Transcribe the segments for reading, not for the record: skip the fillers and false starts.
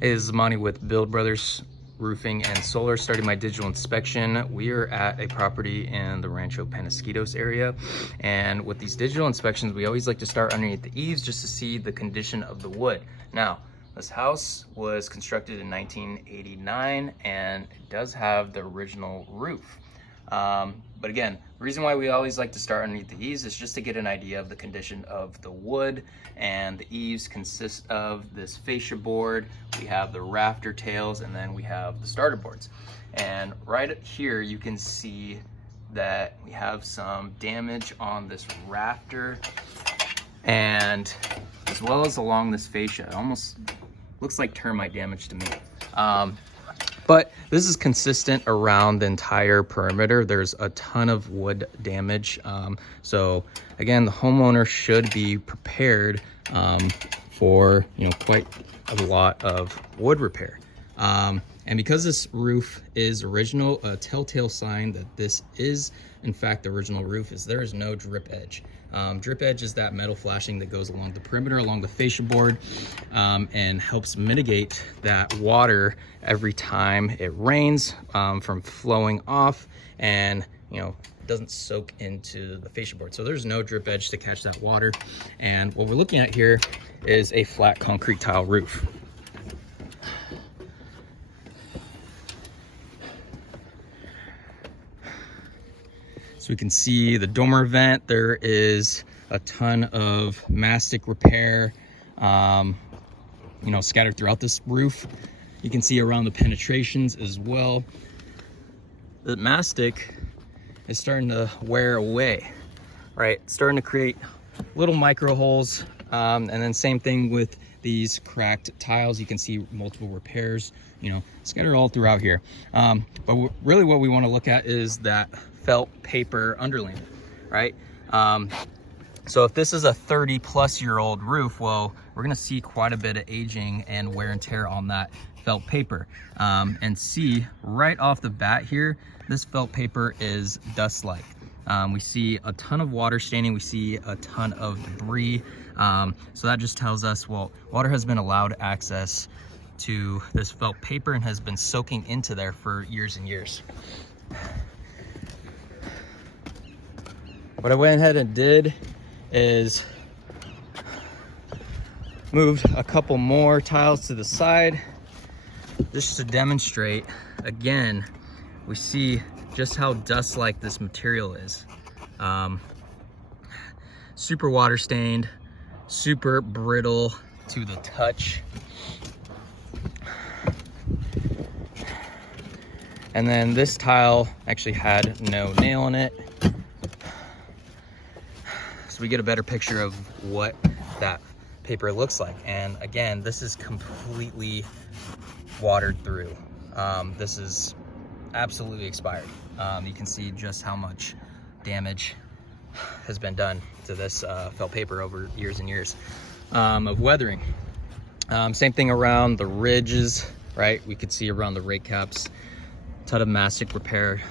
Is Monty with Build Brothers Roofing and Solar, starting my digital inspection. We are at a property in the Rancho Penasquitos area, and with these digital inspections we always like to start underneath the eaves just to see the condition of the wood. Now, this house was constructed in 1989 and it does have the original roof. But again, the reason why we always like to start underneath the eaves is just to get an idea of the condition of the wood. And the eaves consist of this fascia board, we have the rafter tails, and then we have the starter boards. And right here you can see that we have some damage on this rafter, and as well as along this fascia. It almost looks like termite damage to me. But this is consistent around the entire perimeter. There's a ton of wood damage. So again, the homeowner should be prepared for quite a lot of wood repair. And because this roof is original, a telltale sign that this is in fact the original roof is there is no drip edge. Drip edge is that metal flashing that goes along the perimeter, along the fascia board, and helps mitigate that water every time it rains from flowing off, and doesn't soak into the fascia board. So there's no drip edge to catch that water. And what we're looking at here is a flat concrete tile roof. So we can see the dormer vent. There is a ton of mastic repair, scattered throughout this roof. You can see around the penetrations as well. The mastic is starting to wear away, right? It's starting to create little micro holes. And then same thing with these cracked tiles. You can see multiple repairs, scattered all throughout here. But really what we want to look at is that felt paper underlayment, right? So if this is a 30-plus-year-old roof, well, we're gonna see quite a bit of aging and wear and tear on that felt paper. And see right off the bat here, this felt paper is dust-like. We see a ton of water staining, we see a ton of debris. So that just tells us, well, water has been allowed access to this felt paper and has been soaking into there for years and years. What I went ahead and did is moved a couple more tiles to the side just to demonstrate. Again, we see just how dust-like this material is. Super water stained, super brittle to the touch. And then this tile actually had no nail in it. So we get a better picture of what that paper looks like. And again, this is completely watered through. This is absolutely expired. You can see just how much damage has been done to this felt paper over years and years of weathering. Same thing around the ridges, right? We could see around the rake caps, ton of mastic repair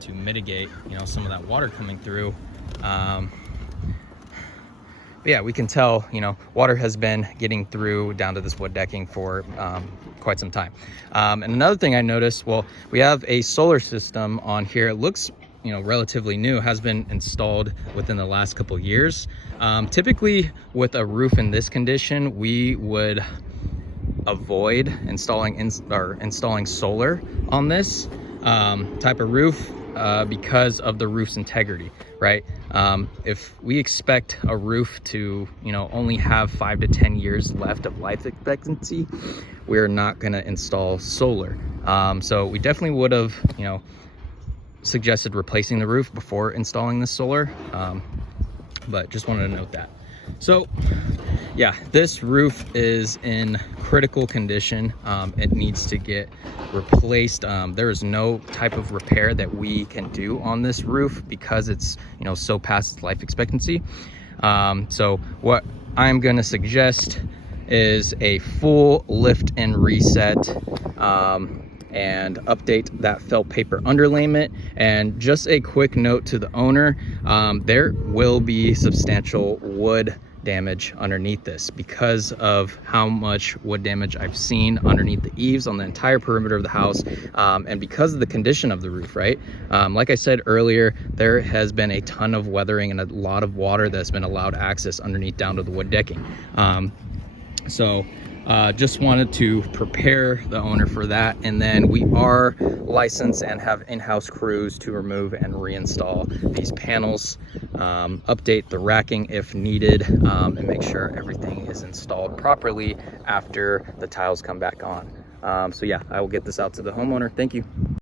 to mitigate, some of that water coming through. But yeah, we can tell, water has been getting through down to this wood decking for quite some time. And another thing I noticed, well, we have a solar system on here. It looks, relatively new, has been installed within the last couple of years. Typically with a roof in this condition, we would avoid installing solar on this type of roof because of the roof's integrity, right? If we expect a roof to, only have 5 to 10 years left of life expectancy, we're not going to install solar. So we definitely would have, suggested replacing the roof before installing the solar. But just wanted to note that. So yeah, this roof is in critical condition. It needs to get replaced. There is no type of repair that we can do on this roof because it's so past its life expectancy. So what I'm going to suggest is a full lift and reset, and update that felt paper underlayment. And just a quick note to the owner, there will be substantial wood damage underneath this because of how much wood damage I've seen underneath the eaves on the entire perimeter of the house, and because of the condition of the roof, right? Like I said earlier, there has been a ton of weathering and a lot of water that's been allowed access underneath down to the wood decking. Just wanted to prepare the owner for that. And then we are licensed and have in-house crews to remove and reinstall these panels, update the racking if needed, and make sure everything is installed properly after the tiles come back on. So yeah, I will get this out to the homeowner. Thank you.